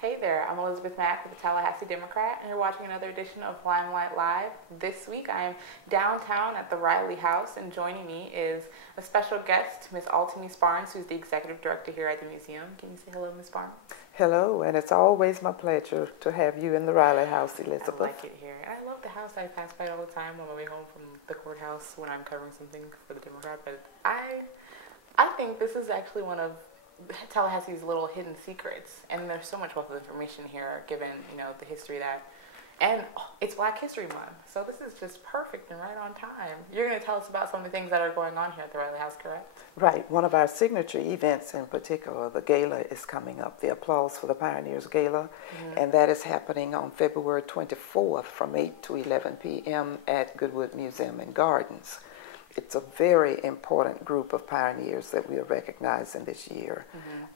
Hey there, I'm Elizabeth Mack with the Tallahassee Democrat, and you're watching another edition of Limelight Live. This week I am downtown at the Riley House, and joining me is a special guest, Ms. Althemese Barnes, who's the executive director here at the museum. Can you say hello, Ms. Barnes? Hello, and it's always my pleasure to have you in the Riley House, Elizabeth. I like it here. And I love the house. I pass by it all the time on my way home from the courthouse when I'm covering something for the Democrat, but I think this is actually one of Tallahassee's little hidden secrets, and there's so much wealth of information here given, the history that, and it's Black History Month, so this is just perfect and right on time. You're going to tell us about some of the things that are going on here at the Riley House, correct? Right. One of our signature events in particular, the gala, is coming up, the Applause for the Pioneers Gala, and that is happening on February 24th from 8 to 11 p.m. at Goodwood Museum and Gardens. It's a very important group of pioneers that we are recognizing this year,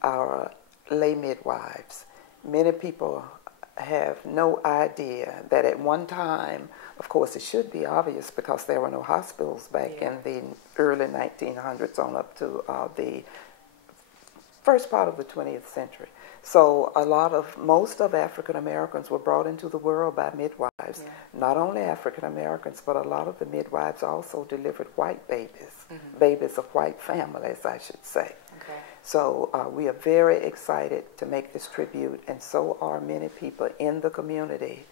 our lay midwives. Many people have no idea that at one time, of course it should be obvious because there were no hospitals back in the early 1900s on up to the first part of the 20th century. So most of African Americans were brought into the world by midwives. Not only African Americans, but a lot of the midwives also delivered white babies, babies of white families, I should say. Okay. So we are very excited to make this tribute, and so are many people in the community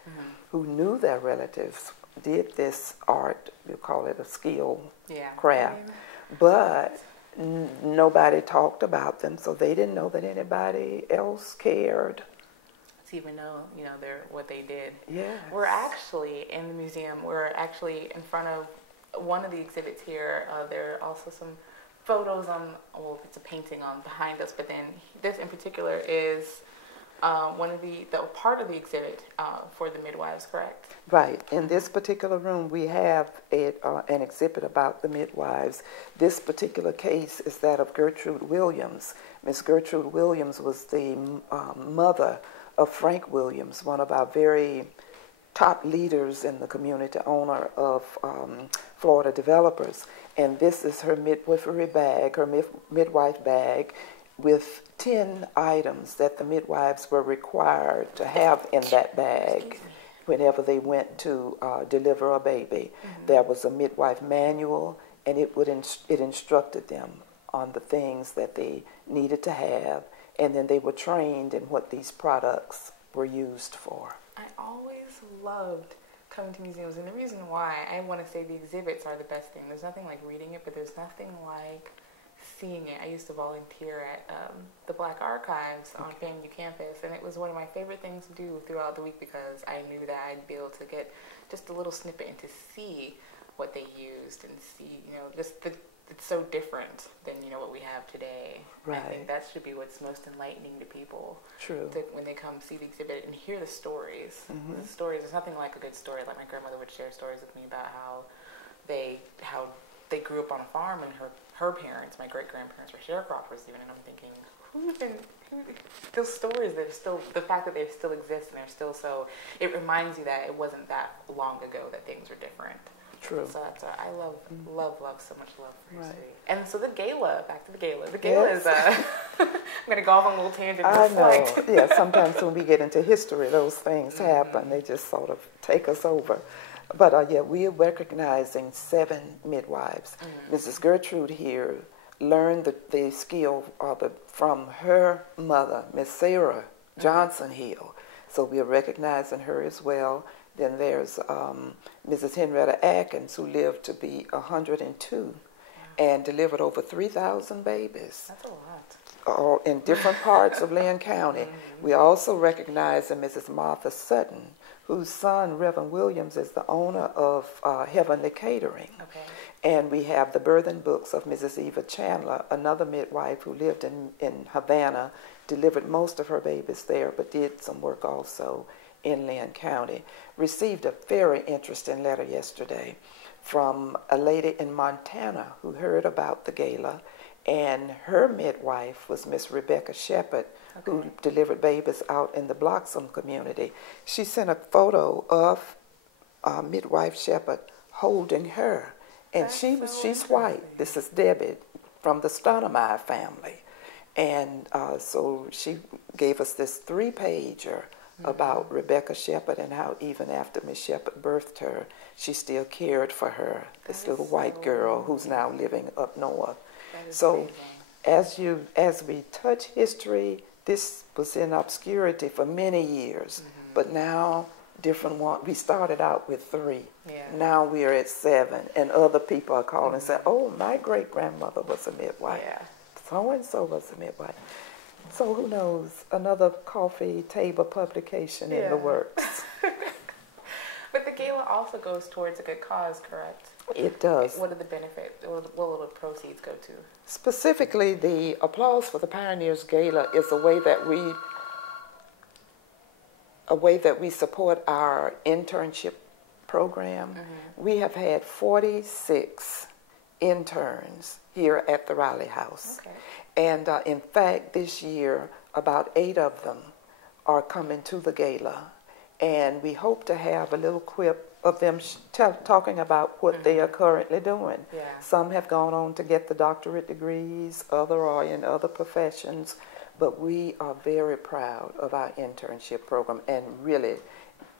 who knew their relatives did this art, we call it a skill, craft, but nobody talked about them, so they didn't know that anybody else cared to even know, what they did. Yeah. We're actually in the museum. We're actually in front of one of the exhibits here. There are also some photos on, well, it's a painting on behind us, but then this in particular is one of the part of the exhibit for the midwives, correct? Right. In this particular room, we have an exhibit about the midwives. This particular case is that of Gertrude Williams. Miss Gertrude Williams was the mother of Frank Williams, one of our very top leaders in the community, owner of Florida Developers. And this is her midwifery bag, her midwife bag, with 10 items that the midwives were required to have in that bag whenever they went to deliver a baby. There was a midwife manual, and it instructed them on the things that they needed to have, and then they were trained in what these products were used for. I always loved coming to museums, and the reason why I want to say the exhibits are the best thing. There's nothing like reading it, but there's nothing like seeing it. I used to volunteer at the Black Archives on FAMU campus, and it was one of my favorite things to do throughout the week because I knew that I'd be able to get just a little snippet and to see what they used and see, it's so different than, what we have today. Right. I think that should be what's most enlightening to people. True. When they come see the exhibit and hear the stories. The stories, there's nothing like a good story. Like my grandmother would share stories with me about how they grew up on a farm, and her parents, my great-grandparents, were sharecroppers even, and I'm thinking, those stories that are still, the fact that they still exist and they're still so, it reminds you that it wasn't that long ago that things were different. True. So that's I love so much love for history. And so the gala, back to the gala. The gala is, I'm going to go off on a little tangent. I know. Yeah, sometimes when we get into history, those things happen. They just sort of take us over. But we are recognizing 7 midwives. Mrs. Gertrude here learned the skill from her mother, Miss Sarah Johnson Hill. So we are recognizing her as well. Then there's Mrs. Henrietta Atkins, who lived to be 102 and delivered over 3,000 babies. That's a lot. All in different parts of Lynn County. We also recognize Mrs. Martha Sutton, whose son, Reverend Williams, is the owner of Heavenly Catering. Okay. And we have the birthing books of Mrs. Eva Chandler, another midwife who lived in Havana, delivered most of her babies there, but did some work also in Lynn County. Received a very interesting letter yesterday from a lady in Montana who heard about the gala, and her midwife was Miss Rebecca Shepard, who delivered babies out in the Bloxham community. She sent a photo of midwife Shepard holding her, and she's white. This is Debbie from the Stoudemire family. And so she gave us this 3-pager about Rebecca Shepherd and how even after Miss Shepherd birthed her, she still cared for her, this little white girl who's now living up north. So as we touch history, this was in obscurity for many years, but now we started out with 3. Yeah. Now we are at 7, and other people are calling and saying, oh, my great-grandmother was a midwife. Yeah. So-and-so was a midwife. So who knows, another coffee table publication in the works. But the gala also goes towards a good cause, correct? It does. What are the benefits? What will the proceeds go to? Specifically, the Applause for the Pioneers Gala is a way that we support our internship program. We have had 46 interns here at the Riley House. Okay. And in fact, this year, about 8 of them are coming to the gala. And we hope to have a little quip of them talking about what they are currently doing. Yeah. Some have gone on to get the doctorate degrees, other are in other professions. But we are very proud of our internship program. And really,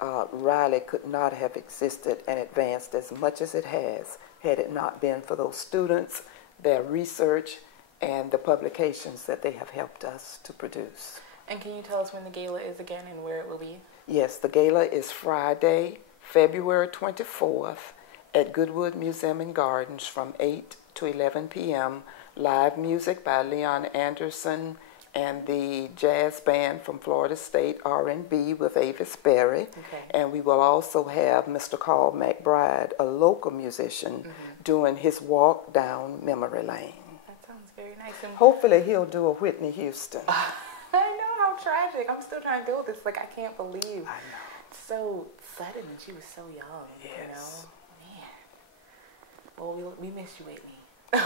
Riley could not have existed and advanced as much as it has had it not been for those students, their research, and the publications that they have helped us to produce. And can you tell us when the gala is again and where it will be? Yes, the gala is Friday, February 24th at Goodwood Museum and Gardens from 8 to 11 p.m. Live music by Leon Anderson and the jazz band from Florida State, R&B with Avis Berry. Okay. And we will also have Mr. Carl McBride, a local musician, doing his walk down memory lane. That sounds very nice. And Hopefully he'll do a Whitney Houston. I know, how tragic. I'm still trying to deal with this. Like, I can't believe. I know. It's so sudden, and she was so young, Yes. you know? Man. Well, we miss you, Whitney. We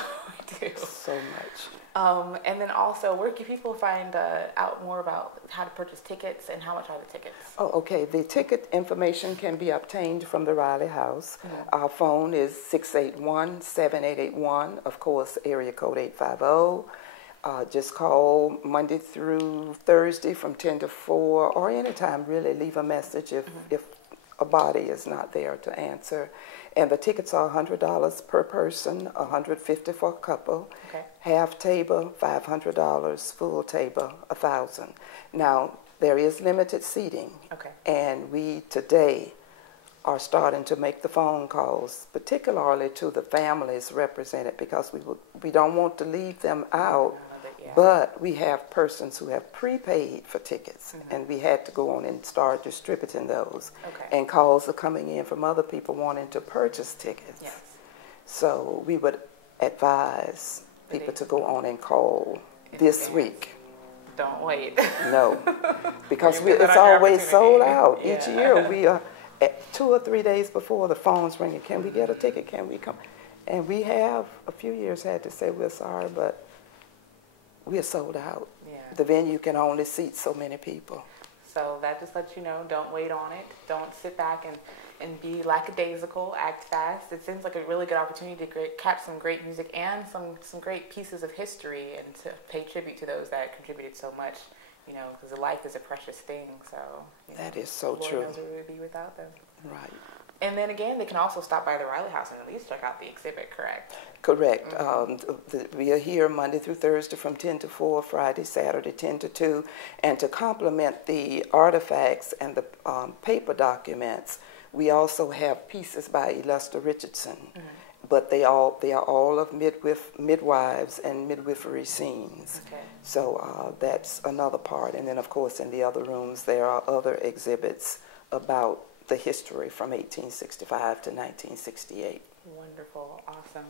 do. So much. And then also, where can people find out more about how to purchase tickets and how much are the tickets? Oh, okay. The ticket information can be obtained from the Riley House. Our phone is 681-7881, of course, area code 850. Just call Monday through Thursday from 10 to 4, or anytime, really, leave a message if a body is not there to answer. And the tickets are $100 per person, $150 for a couple. Okay. Half table, $500, full table, $1,000. Now, there is limited seating. Okay. And we today are starting to make the phone calls, particularly to the families represented, because we don't want to leave them out. Yeah. But we have persons who have prepaid for tickets, and we had to go on and start distributing those. Okay. And calls are coming in from other people wanting to purchase tickets. Yes. So we would advise people to go on and call this week. Don't wait. No, because We've got it's our always sold out. Yeah. Each year we are at 2 or 3 days before the phone's ringing. Can we get a ticket? Can we come? And we have a few years had to say we're sorry, but we're sold out. Yeah. The venue can only seat so many people. So that just lets you know, don't wait on it. Don't sit back and be lackadaisical, act fast. It seems like a really good opportunity to catch some great music and some great pieces of history, and to pay tribute to those that contributed so much, you know, because life is a precious thing. So That is so Lord true. knows where we would be without them. Right. And then again, they can also stop by the Riley House and at least check out the exhibit, correct? Correct. We are here Monday through Thursday from 10 to 4, Friday, Saturday 10 to 2. And to complement the artifacts and the paper documents, we also have pieces by Elusta Richardson. But they are all of midwives and midwifery scenes. Okay. So that's another part. And then, of course, in the other rooms, there are other exhibits about the history from 1865 to 1968. Wonderful. Awesome.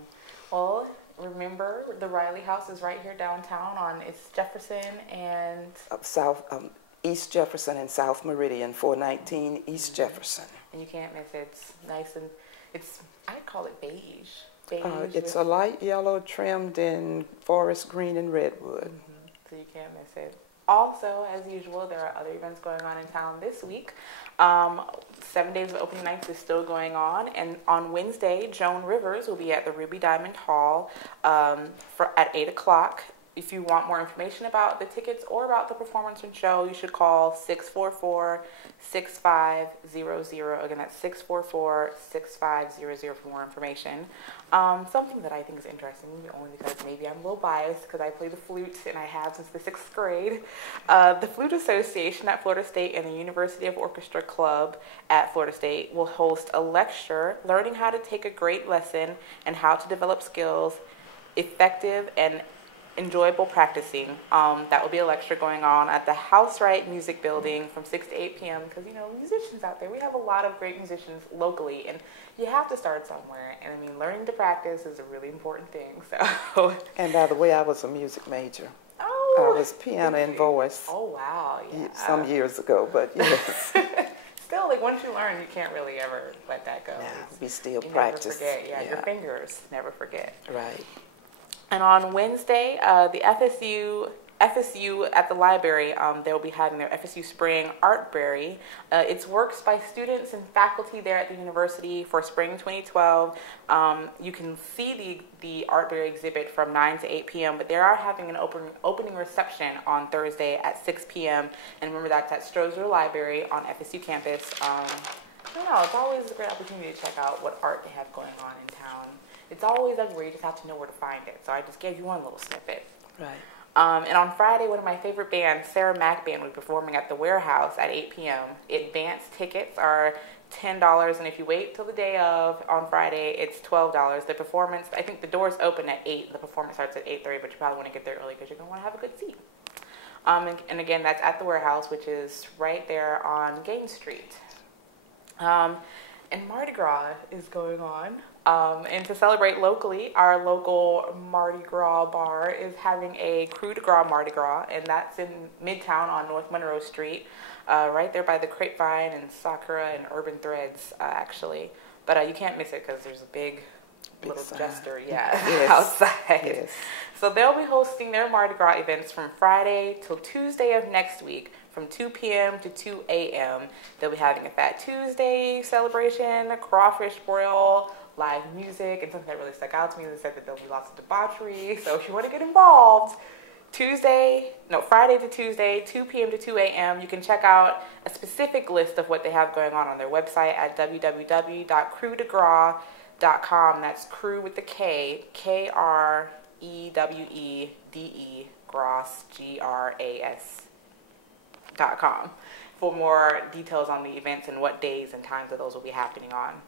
Well, remember, the Riley House is right here downtown on Jefferson and East Jefferson and South Meridian, 419 East Jefferson. And you can't miss it. It's nice, and I call it beige. It's a light yellow trimmed in forest green and redwood. So you can't miss it. Also, as usual, there are other events going on in town this week. 7 days of opening nights is still going on, and on Wednesday, Joan Rivers will be at the Ruby Diamond Hall at 8 o'clock. If you want more information about the tickets or about the performance and show, you should call 644-6500. Again, that's 644-6500 for more information. Something that I think is interesting, only because maybe I'm a little biased because I play the flute and I have since the 6th grade. The Flute Association at Florida State and the University of Orchestra Club at Florida State will host a lecture learning how to take a great lesson and how to develop skills, effective and enjoyable practicing. That will be a lecture going on at the House Right Music Building from 6 to 8 p.m. because, musicians out there, we have a lot of great musicians locally, and you have to start somewhere. And I mean, learning to practice is a really important thing. So. And by the way, I was a music major. Oh. I was piano and voice. Oh, wow. Yeah. Some years ago, but yes. Still, like, once you learn, you can't really ever let that go. We still you practice. Never forget. Yeah, your fingers never forget. Right. And on Wednesday, the FSU at the library, they will be having their FSU Spring Artberry. It's works by students and faculty there at the university for Spring 2012. You can see the Artberry exhibit from 9 to 8 p.m., but they are having an opening reception on Thursday at 6 p.m. And remember, that's at Strozer Library on FSU campus. I don't know, it's always a great opportunity to check out what art they have going on in town. It's always like where you just have to know where to find it. So I just gave you one little snippet. Right. And on Friday, one of my favorite bands, Sarah Mack Band, will be performing at the Warehouse at 8 p.m. Advance tickets are $10, and if you wait till the day of, on Friday, it's $12. The performance, I think the doors open at 8. The performance starts at 8:30, but you probably want to get there early because you're going to want to have a good seat. And again, that's at the Warehouse, which is right there on Gaines Street. And Mardi Gras is going on. And to celebrate locally, our local Mardi Gras bar is having a Crew de Gras Mardi Gras, and that's in Midtown on North Monroe Street, right there by the Grapevine and Sakura and Urban Threads, actually. But you can't miss it because there's a big little sign. Jester, Yes. outside. Yes. So they'll be hosting their Mardi Gras events from Friday till Tuesday of next week, from 2 p.m. to 2 a.m. They'll be having a Fat Tuesday celebration, a crawfish broil, live music, and something that really stuck out to me is they said that there'll be lots of debauchery. So if you want to get involved, Friday to Tuesday, 2 p.m. to 2 a.m. You can check out a specific list of what they have going on their website at www.crewdegras.com. That's crew with the K, KREWEDE, Gras, GRAS.com for more details on the events and what days and times that those will be happening on.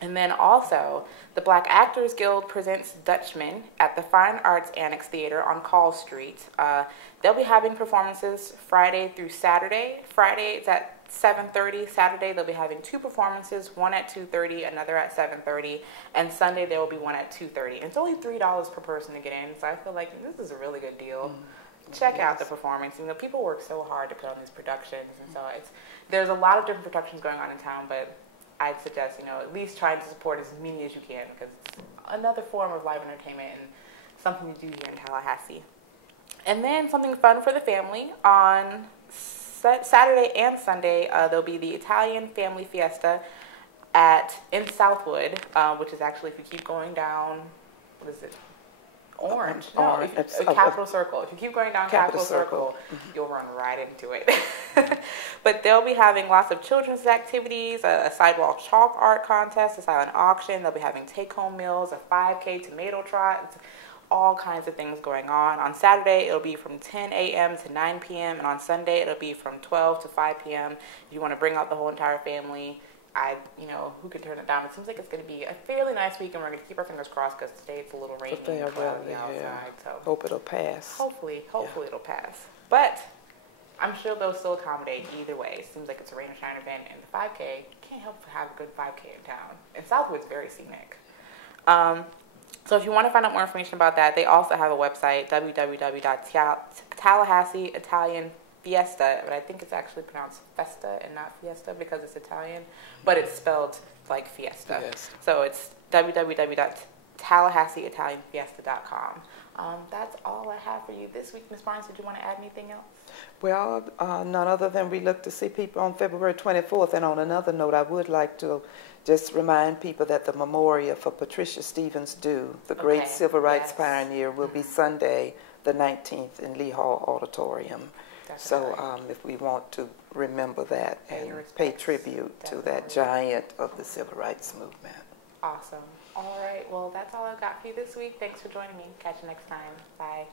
And then also, the Black Actors Guild presents Dutchman at the Fine Arts Annex Theater on Call Street. They'll be having performances Friday through Saturday. Friday it's at 7:30. Saturday they'll be having 2 performances, one at 2:30, another at 7:30, and Sunday there will be one at 2:30. And it's only $3 per person to get in, so I feel like this is a really good deal. Check out the performance. People work so hard to put on these productions, and so there's a lot of different productions going on in town, but I'd suggest, at least trying to support as many as you can because it's another form of live entertainment and something to do here in Tallahassee. And then something fun for the family. On Saturday and Sunday, there'll be the Italian Family Fiesta in Southwood, which is actually, if you keep going down, what is it? Orange. No, Capitol Circle. If you keep going down Capitol Circle, you'll run right into it. But they'll be having lots of children's activities, a sidewalk chalk art contest, a silent auction. They'll be having take-home meals, a 5K tomato trot, all kinds of things going on. On Saturday, it'll be from 10 a.m. to 9 p.m. And on Sunday, it'll be from 12 to 5 p.m. If you want to bring out the whole entire family, who could turn it down? It seems like it's going to be a fairly nice week, and we're going to keep our fingers crossed because today it's a little rainy and cloudy outside. So hope it'll pass. Hopefully it'll pass. But I'm sure they'll still accommodate either way. It seems like it's a rain or shine event, and the 5K can't help but have a good 5K in town. And Southwood's very scenic. So if you want to find out more information about that, they also have a website, www.TallahasseeItalianFiesta, but I think it's actually pronounced Festa and not Fiesta because it's Italian, but it's spelled like Fiesta. Yes. So it's www.TallahasseeItalianFiesta.com. That's all I have for you this week. Ms. Barnes, did you want to add anything else? Well, none other than we look to see people on February 24th. And on another note, I would like to just remind people that the memorial for Patricia Stevens Dew, the great civil rights pioneer, will be Sunday, the 19th in Lee Hall Auditorium. Definitely. So if we want to remember that Pay and your pay respects. tribute to that Definitely. giant of the civil rights movement. Awesome. All right. Well, that's all I've got for you this week. Thanks for joining me. Catch you next time. Bye.